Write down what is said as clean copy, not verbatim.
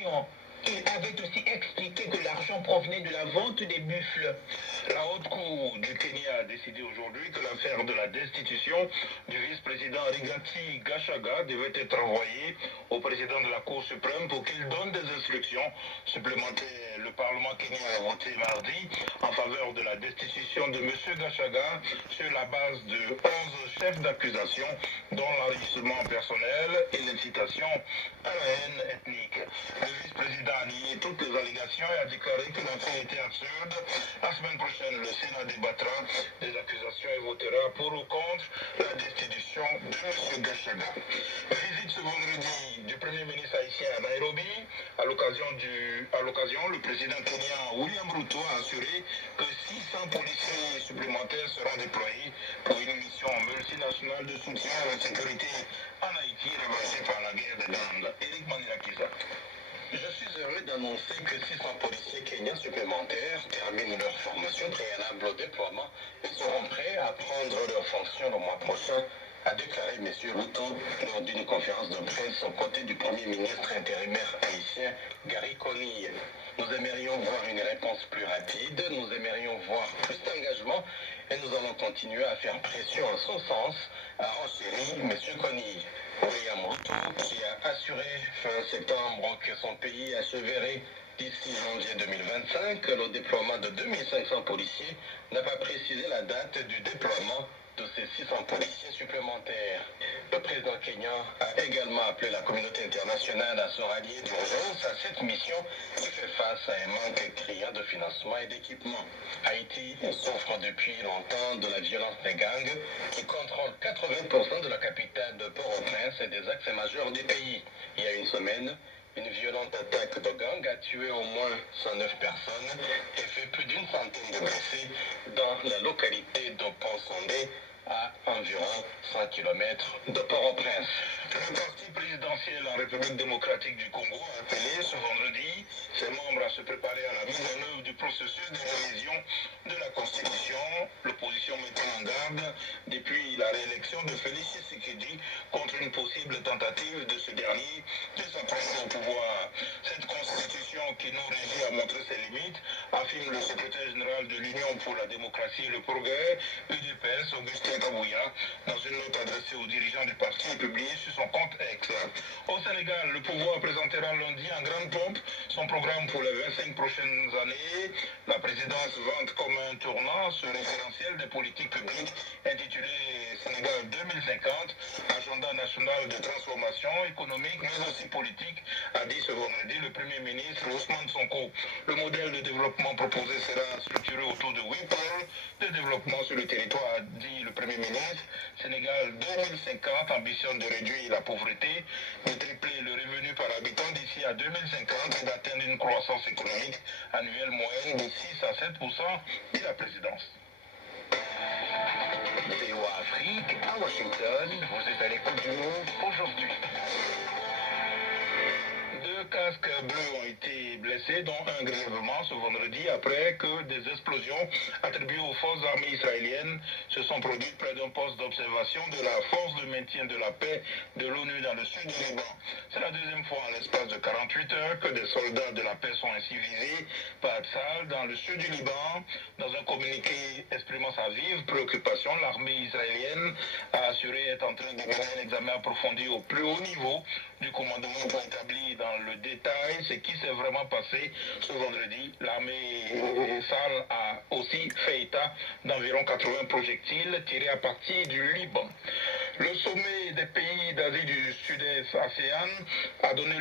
Il avait aussi expliqué que l'argent provenait de la vente des buffles. La haute cour du Kenya a décidé aujourd'hui que l'affaire de la destitution du vice-président Rigathi Gachagua devait être envoyée au président de la Cour suprême pour qu'il donne des instructions supplémentaires. Le Parlement kenyan a voté mardi en faveur de la destitution de M. Gachagua sur la base de 11 chefs d'accusation, dont l'enrichissement personnel et l'incitation à la haine ethnique. Le vice-président a nié toutes les allégations et a déclaré que l'affaire était absurde. La semaine prochaine, le Sénat débattra des accusations et votera pour ou contre la destitution de M. Gachagua. Visite ce vendredi du Premier ministre haïtien à Nairobi. À l'occasion, le président kenyan William Ruto a assuré que 600 policiers supplémentaires seront déployés pour une mission multinationale de soutien à la sécurité en Haïti ravagée par la guerre des gangs. Éric Manirakiza. Je suis heureux d'annoncer que 600 policiers kenyans supplémentaires terminent leur formation préalable au déploiement et seront prêts à prendre leurs fonctions le mois prochain, a déclaré M. Ruto lors d'une conférence de presse aux côtés du Premier ministre intérimaire haïtien Gary Conille. Nous aimerions voir une réponse plus rapide, nous aimerions voir plus d'engagement et nous allons continuer à faire pression en son sens, a renchéri M. Conille. William Ruto, qui a assuré fin septembre que son pays acheverait d'ici janvier 2025 le déploiement de 2500 policiers, n'a pas précisé la date du déploiement de ces 600 policiers supplémentaires. Le président kenyan a également appelé la communauté internationale à se rallier d'urgence à cette mission qui fait face à un manque criant de financement et d'équipement. Haïti souffre depuis longtemps de la violence des gangs qui contrôlent 80% de la capitale de Port-au-Prince et des axes majeurs du pays. Il y a une semaine, une violente attaque de gang a tué au moins 109 personnes et fait plus d'une centaine de blessés dans la localité de Pont-Sondé, à environ 100 km de Port-au-Prince. Le parti présidentiel en République démocratique du Congo a appelé ce vendredi ses membres à se préparer à la mise en œuvre du processus de révision de la Constitution, l'opposition mettant en garde depuis la réélection de Félix Tshisekedi contre une possible tentative de ce dernier de s'approcher au pouvoir. Cette Constitution qui nous régit a montré ses limites, affirme le secrétaire général de l'Union pour la démocratie et le progrès, UDPS, Augustin Kabouya, dans une note adressée aux dirigeants du parti et publiée sur son compte X. Au Sénégal, le pouvoir présentera lundi en grande pompe son programme pour les 25 prochaines années. La présidence vante comme un tournant ce référentiel des politiques publiques intitulé Sénégal 2050, agenda national de transformation économique mais aussi politique, a dit ce vendredi le Premier ministre Ousmane Sonko. Le modèle de développement proposé sera structuré autour de 8 pôles de développement sur le territoire, a dit le Premier ministre. Sénégal 2050 ambitionne de réduire la pauvreté, de tripler le revenu par habitant d'ici à 2050 et d'atteindre une croissance économique annuelle moyenne de 6 à 7% de la présidence. VOA Afrique, à Washington, vous êtes à l'écoute du monde aujourd'hui. Deux casques bleus ont été blessés, dont un grièvement ce vendredi après que des explosions attribuées aux forces armées israéliennes se sont produites près d'un poste d'observation de la force de maintien de la paix de l'ONU dans le sud du Liban. C'est la deuxième fois en l'espace de 48 heures que des soldats de la paix sont ainsi visés par Tzal dans le sud du Liban. Dans un communiqué exprimant sa vive préoccupation, l'armée israélienne a assuré être en train de mener un examen approfondi au plus haut niveau du commandement pour établir dans le détail ce qui s'est vraiment passé ce vendredi. L'armée Sal a aussi fait état d'environ 80 projectiles tirés à partir du Liban. Le sommet des pays d'Asie du Sud-Est ASEAN a donné